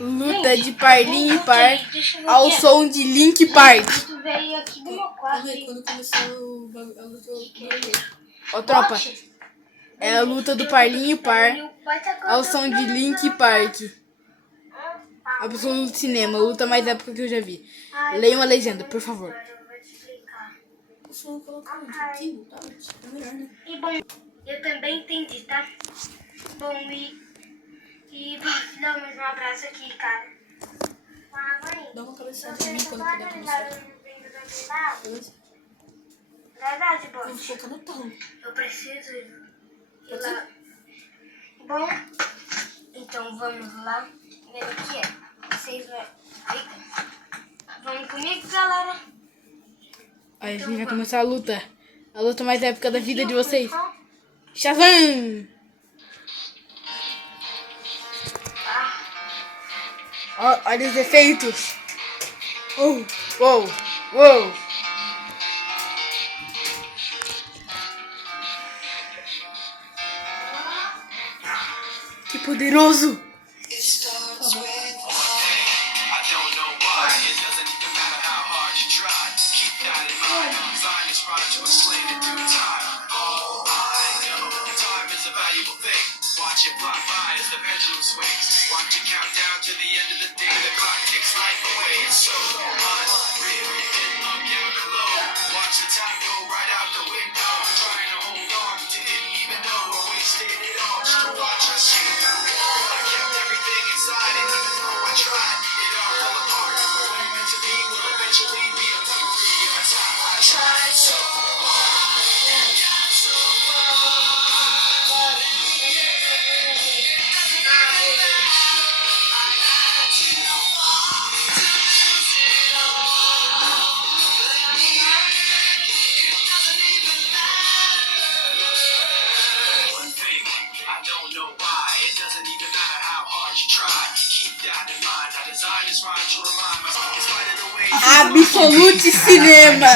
Luta de Parlinho e Par ao som de Link Park. Tu veio aqui do meu quarto. Quando começou a luta, eu dormi. Ó, tropa. É a luta do Parlinho e Par ao som de Link Park. Absoluto cinema, luta mais épica que eu já vi. Leia uma legenda, por favor. Eu vou te explicar. O som colocou um pouquinho, tá melhor, né? E bom, eu também entendi, tá? Bom, e posso te dar mais um abraço aqui, cara. Mãe, Dá uma cabeçada você em mim não quando pode puder avisar começar. no vídeo da final? Beleza? Verdade, Vou Bote. focar no tom. Eu preciso ir Pode lá. Bom, então vamos lá ver o que é. Vocês vão... Eita. Vamos comigo, galera? Aí a gente vai começar a luta. A luta mais épica da vida de vocês. Então, Shazam! Olha os efeitos. Uou. Que poderoso! Watch it fly by as the pendulum swings. Watch it count down to the end of the day. The clock ticks life away. It's so unreal. Didn't look out below. Watch the time go right out the window. Trying to hold on, didn't even know I wasted it all just to watch us shoot. I kept everything inside, and even though I tried, it all fell apart. But what it meant to be will eventually be a memory of a time I tried so hard and got so far. I don't know why. It doesn't even matter how hard you try. Keep that in mind. I designed this rhyme to remind myself. In spite of the way Absolute cinema!